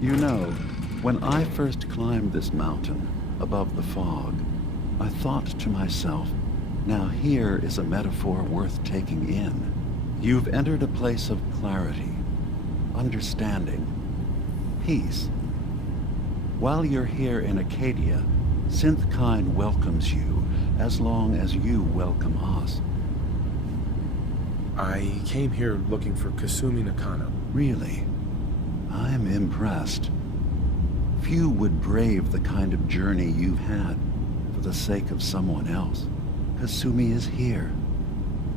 You know, when I first climbed this mountain, above the fog, I thought to myself, now here is a metaphor worth taking in. You've entered a place of clarity, understanding, peace. While you're here in Acadia, Synthkind welcomes you as long as you welcome us. I came here looking for Kasumi Nakano. Really? I'm impressed. Few would brave the kind of journey you've had for the sake of someone else. Kasumi is here.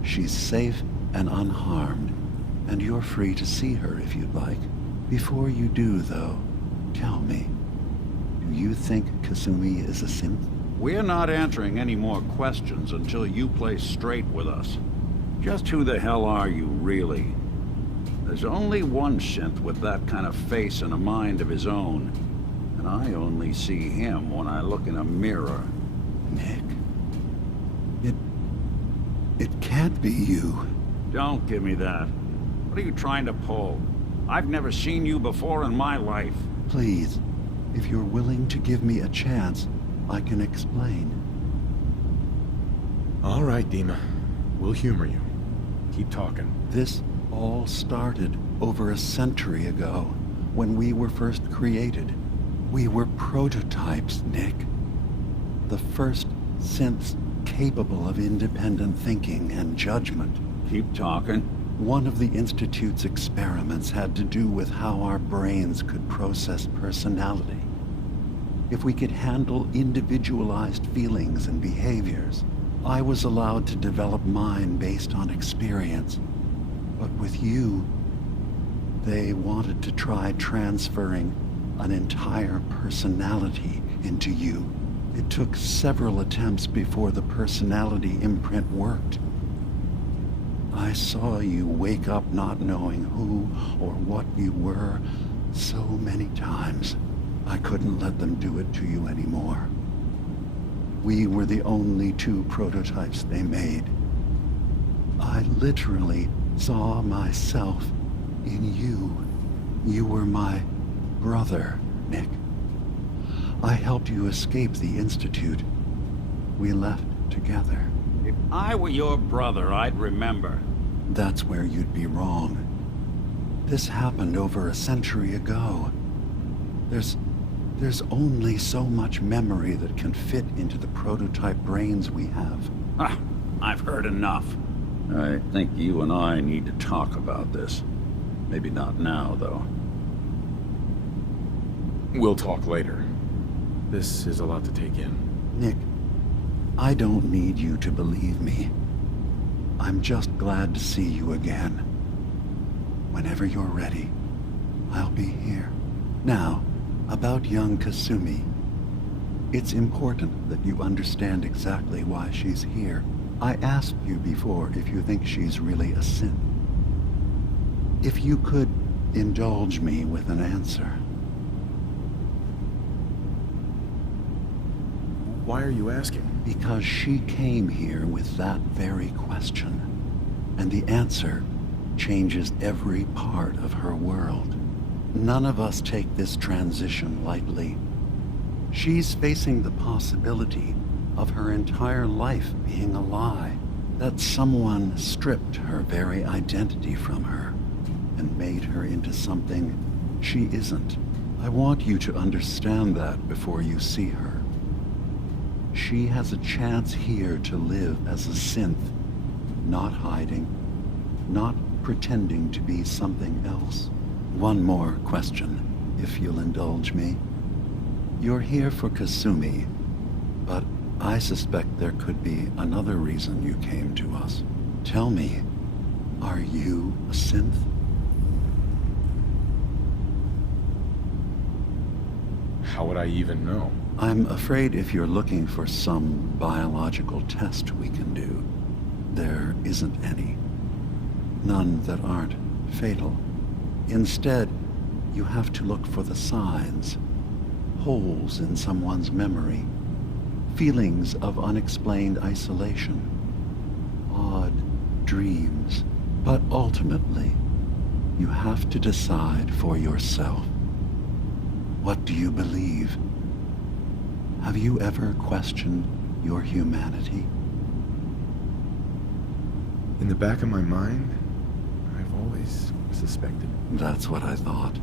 She's safe and unharmed, and you're free to see her if you'd like. Before you do, though, tell me, do you think Kasumi is a synth? We're not answering any more questions until you play straight with us. Just who the hell are you, really? There's only one synth with that kind of face and a mind of his own, and I only see him when I look in a mirror. Nick, it can't be you. Don't give me that. What are you trying to pull? I've never seen you before in my life. Please, if you're willing to give me a chance, I can explain. All right, Dima. We'll humor you. Keep talking. This all started over a century ago, when we were first created. We were prototypes, Nick. The first synths capable of independent thinking and judgment. Keep talking. One of the Institute's experiments had to do with how our brains could process personality. If we could handle individualized feelings and behaviors, I was allowed to develop mine based on experience. But with you, they wanted to try transferring an entire personality into you. It took several attempts before the personality imprint worked. I saw you wake up not knowing who or what you were so many times. I couldn't let them do it to you anymore. We were the only two prototypes they made. I literally saw myself in you. You were my brother, Nick. I helped you escape the Institute. We left together. If I were your brother, I'd remember. That's where you'd be wrong. This happened over a century ago. There's only so much memory that can fit into the prototype brains we have. Ah, I've heard enough. I think you and I need to talk about this. Maybe not now, though. We'll talk later. This is a lot to take in. Nick, I don't need you to believe me. I'm just glad to see you again. Whenever you're ready, I'll be here. Now, about young Kasumi. It's important that you understand exactly why she's here. I asked you before if you think she's really a synth. If you could indulge me with an answer. Why are you asking? Because she came here with that very question. And the answer changes every part of her world. None of us take this transition lightly. She's facing the possibility of her entire life being a lie, that someone stripped her very identity from her and made her into something she isn't. I want you to understand that before you see her. She has a chance here to live as a synth, not hiding, not pretending to be something else. One more question, if you'll indulge me. You're here for Kasumi, but I suspect there could be another reason you came to us. Tell me, are you a synth? How would I even know? I'm afraid if you're looking for some biological test we can do, there isn't any. None that aren't fatal. Instead, you have to look for the signs, holes in someone's memory, feelings of unexplained isolation, odd dreams. But ultimately, you have to decide for yourself. What do you believe? Have you ever questioned your humanity? In the back of my mind, I've always suspected. That's what I thought.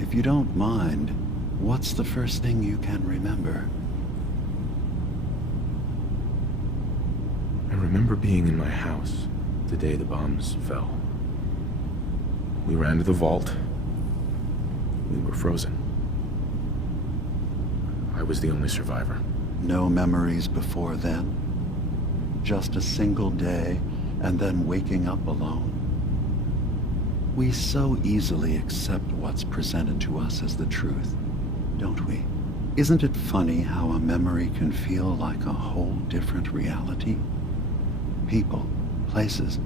If you don't mind, what's the first thing you can remember? I remember being in my house the day the bombs fell. We ran to the vault. We were frozen. I was the only survivor. No memories before then? Just a single day, and then waking up alone? We so easily accept what's presented to us as the truth, don't we? Isn't it funny how a memory can feel like a whole different reality? People, places,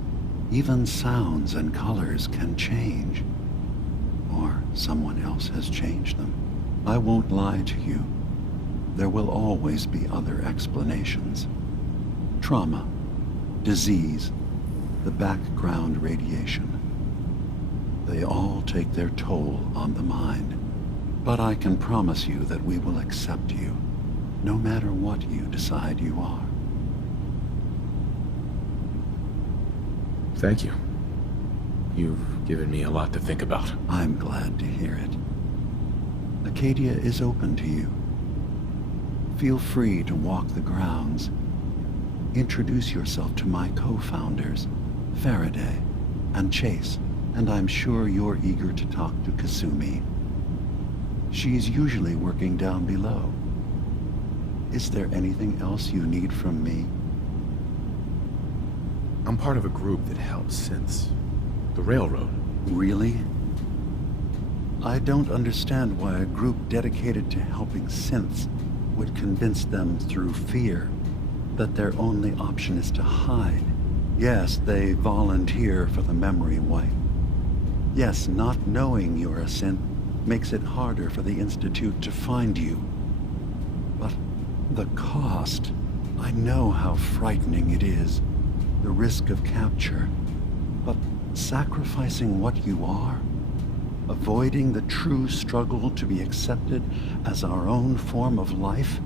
even sounds and colors can change. Or someone else has changed them. I won't lie to you. There will always be other explanations. Trauma, disease, the background radiation. They all take their toll on the mind. But I can promise you that we will accept you, no matter what you decide you are. Thank you. You've given me a lot to think about. I'm glad to hear it. Acadia is open to you. Feel free to walk the grounds. Introduce yourself to my co-founders, Faraday and Chase, and I'm sure you're eager to talk to Kasumi. She's usually working down below. Is there anything else you need from me? I'm part of a group that helps synths. The railroad. Really? I don't understand why a group dedicated to helping synths would convince them through fear that their only option is to hide. Yes, they volunteer for the memory wipe. Yes, not knowing you're a synth makes it harder for the Institute to find you. But the cost, I know how frightening it is. The risk of capture. But sacrificing what you are, avoiding the true struggle to be accepted as our own form of life?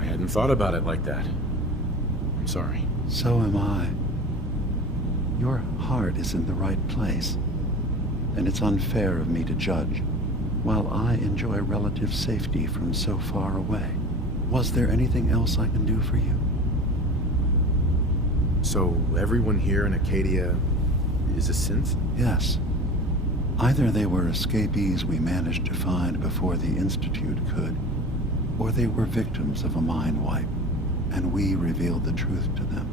I hadn't thought about it like that. I'm sorry. So am I. Your heart is in the right place, and it's unfair of me to judge, while I enjoy relative safety from so far away. Was there anything else I can do for you? So everyone here in Acadia is a synth? Yes. Either they were escapees we managed to find before the Institute could, or they were victims of a mind wipe, and we revealed the truth to them.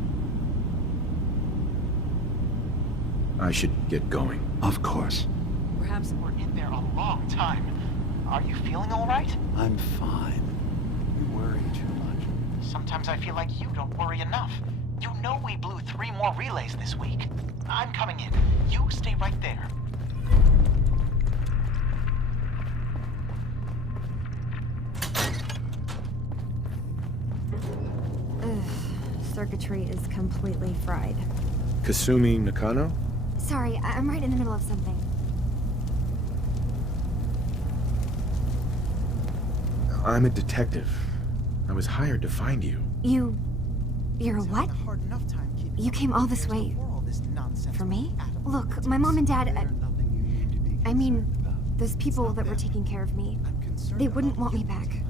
I should get going. Of course. Perhaps we're in there a long time. Are you feeling all right? I'm fine. You worry too much. Sometimes I feel like you don't worry enough. You know we blew 3 more relays this week. I'm coming in. You stay right there. Ugh, circuitry is completely fried. Kasumi Nakano? Sorry, I'm right in the middle of something. I'm a detective. I was hired to find you. You're what? You came all this way for me? Look, my mom and dad, I mean, those people that were taking care of me, they wouldn't want me back.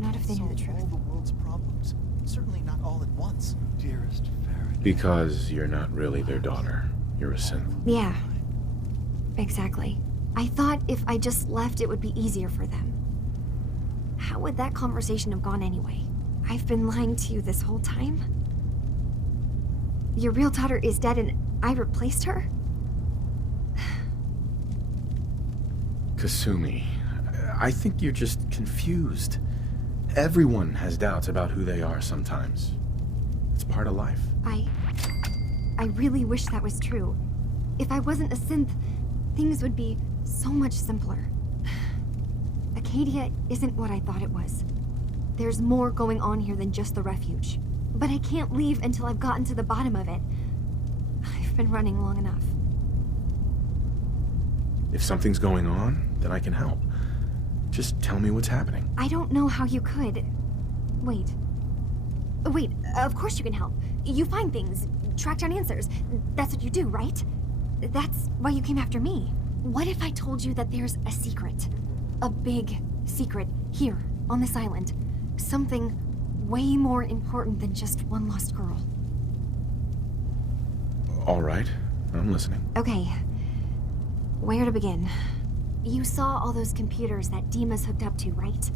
Not if they knew the truth. All the world's problems. Certainly not all at once. Dearest Faraday. Because you're not really their daughter. You're a synth. Yeah, exactly. I thought if I just left, it would be easier for them. How would that conversation have gone anyway? I've been lying to you this whole time? Your real daughter is dead and I replaced her? Kasumi, I think you're just confused. Everyone has doubts about who they are sometimes. It's part of life. I really wish that was true. If I wasn't a synth, things would be so much simpler. Acadia isn't what I thought it was. There's more going on here than just the refuge. But I can't leave until I've gotten to the bottom of it. I've been running long enough. If something's going on, then I can help. Just tell me what's happening. I don't know how you could. Wait. Wait, of course you can help. You find things, track down answers. That's what you do, right? That's why you came after me. What if I told you that there's a secret? A big secret here, on this island. Something way more important than just one lost girl. All right, I'm listening. Okay. Where to begin? You saw all those computers that Dima's hooked up to, right?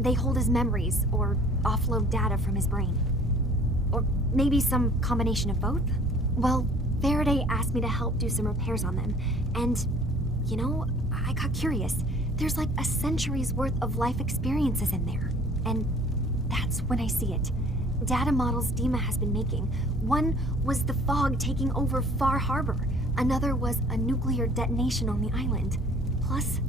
They hold his memories, or offload data from his brain. Or maybe some combination of both? Well, Faraday asked me to help do some repairs on them, and, you know, I got curious. There's like a century's worth of life experiences in there, and that's when I see it. Data models Dima has been making. One was the fog taking over Far Harbor. Another was a nuclear detonation on the island. Plus,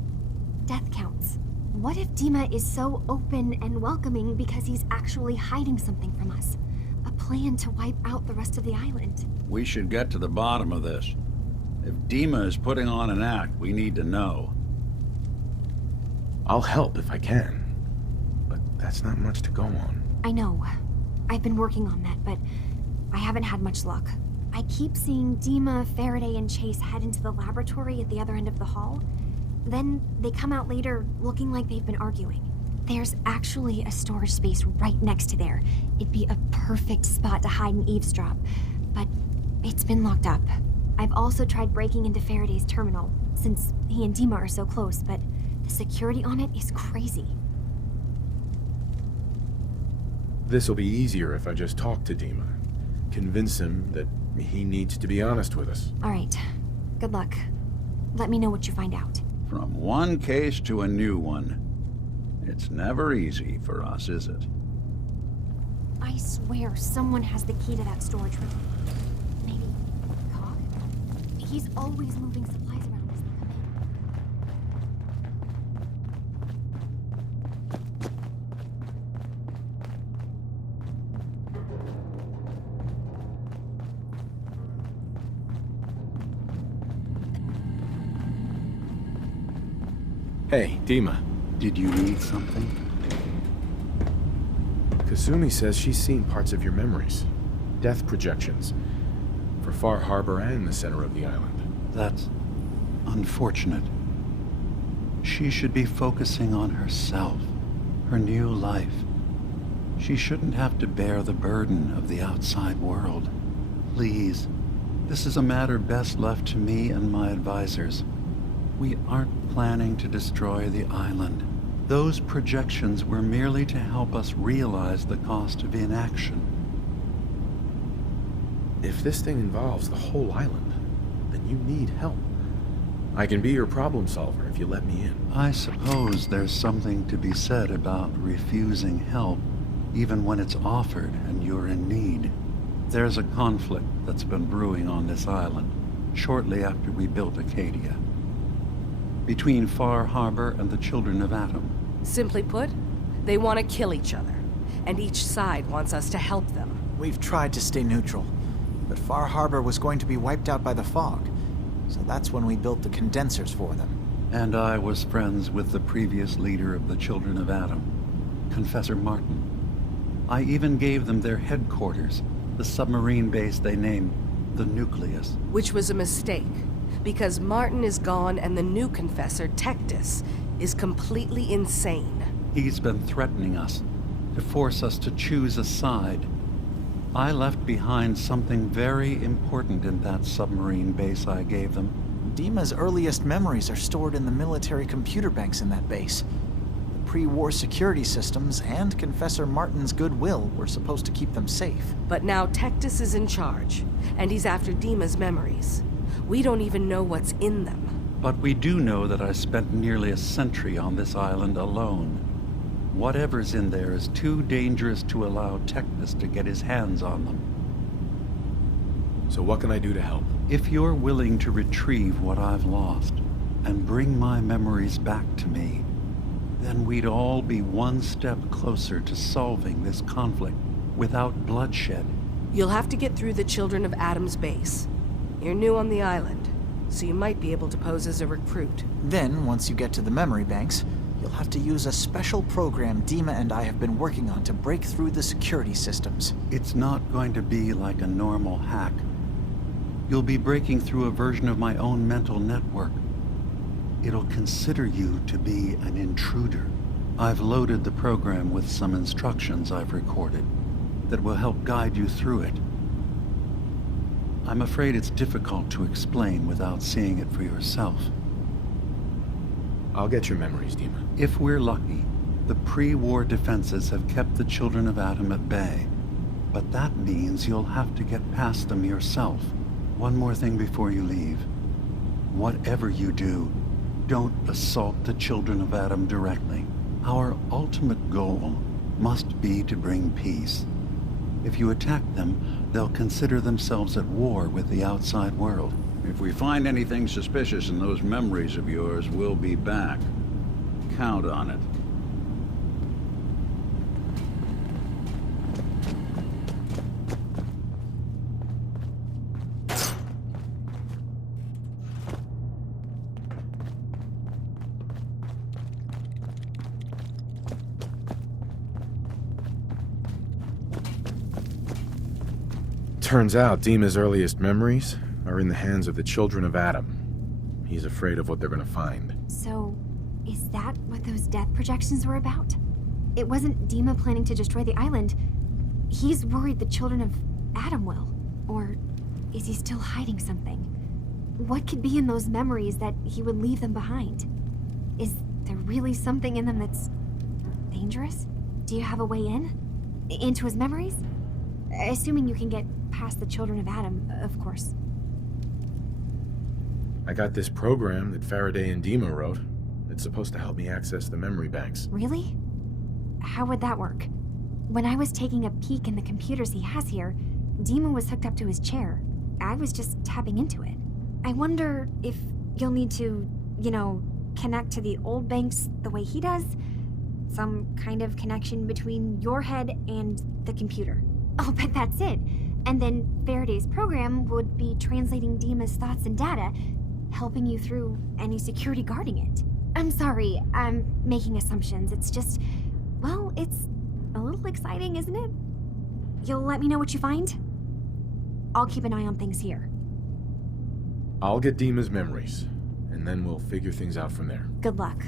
death counts. What if Dima is so open and welcoming because he's actually hiding something from us? A plan to wipe out the rest of the island. We should get to the bottom of this. If Dima is putting on an act, we need to know. I'll help if I can. But that's not much to go on. I know. I've been working on that, but I haven't had much luck. I keep seeing Dima, Faraday, and Chase head into the laboratory at the other end of the hall. Then they come out later looking like they've been arguing. There's actually a storage space right next to there. It'd be a perfect spot to hide and eavesdrop, but it's been locked up. I've also tried breaking into Faraday's terminal, since he and Dima are so close, but the security on it is crazy. This'll be easier if I just talk to Dima. Convince him that he needs to be honest with us. All right. Good luck. Let me know what you find out. From one case to a new one. It's never easy for us, is it? I swear someone has the key to that storage room. Maybe Cog? He's always moving supplies around as they come in. Hey, Dima. Did you need something? Kasumi says she's seen parts of your memories. Death projections. For Far Harbor and the center of the island. That's unfortunate. She should be focusing on herself, her new life. She shouldn't have to bear the burden of the outside world. Please, this is a matter best left to me and my advisors. We aren't planning to destroy the island. Those projections were merely to help us realize the cost of inaction. If this thing involves the whole island, then you need help. I can be your problem solver if you let me in. I suppose there's something to be said about refusing help, even when it's offered and you're in need. There's a conflict that's been brewing on this island, shortly after we built Acadia. Between Far Harbor and the Children of Atom. Simply put, they want to kill each other, and each side wants us to help them. We've tried to stay neutral, but Far Harbor was going to be wiped out by the fog, so that's when we built the condensers for them. And I was friends with the previous leader of the Children of Atom, Confessor Martin. I even gave them their headquarters, the submarine base they named the Nucleus. Which was a mistake, because Martin is gone and the new confessor, Tectus, is completely insane. He's been threatening us, to force us to choose a side. I left behind something very important in that submarine base I gave them. Dima's earliest memories are stored in the military computer banks in that base. The pre-war security systems and Confessor Martin's goodwill were supposed to keep them safe. But now Tectus is in charge, and he's after Dima's memories. We don't even know what's in them. But we do know that I spent nearly a century on this island alone. Whatever's in there is too dangerous to allow Tectus to get his hands on them. So what can I do to help? If you're willing to retrieve what I've lost and bring my memories back to me, then we'd all be one step closer to solving this conflict without bloodshed. You'll have to get through the Children of Atom's base. You're new on the island, so you might be able to pose as a recruit. Then, once you get to the memory banks, you'll have to use a special program Dima and I have been working on to break through the security systems. It's not going to be like a normal hack. You'll be breaking through a version of my own mental network. It'll consider you to be an intruder. I've loaded the program with some instructions I've recorded that will help guide you through it. I'm afraid it's difficult to explain without seeing it for yourself. I'll get your memories, Dima. If we're lucky, the pre-war defenses have kept the children of Adam at bay. But that means you'll have to get past them yourself. One more thing before you leave. Whatever you do, don't assault the children of Adam directly. Our ultimate goal must be to bring peace. If you attack them, they'll consider themselves at war with the outside world. If we find anything suspicious in those memories of yours, we'll be back. Count on it. Turns out Dima's earliest memories are in the hands of the children of Adam. He's afraid of what they're gonna find. So, is that what those death projections were about? It wasn't Dima planning to destroy the island. He's worried the children of Adam will. Or is he still hiding something? What could be in those memories that he would leave them behind? Is there really something in them that's dangerous? Do you have a way in? Into his memories? Assuming you can get past the children of Adam, of course. I got this program that Faraday and Dima wrote. It's supposed to help me access the memory banks. Really? How would that work? When I was taking a peek in the computers he has here, Dima was hooked up to his chair. I was just tapping into it. I wonder if you'll need to, connect to the old banks the way he does? Some kind of connection between your head and the computer. I'll bet that's it. And then Faraday's program would be translating Dima's thoughts and data, helping you through any security guarding it. I'm sorry, I'm making assumptions. It's just, well, it's a little exciting, isn't it? You'll let me know what you find? I'll keep an eye on things here. I'll get Dima's memories, and then we'll figure things out from there. Good luck.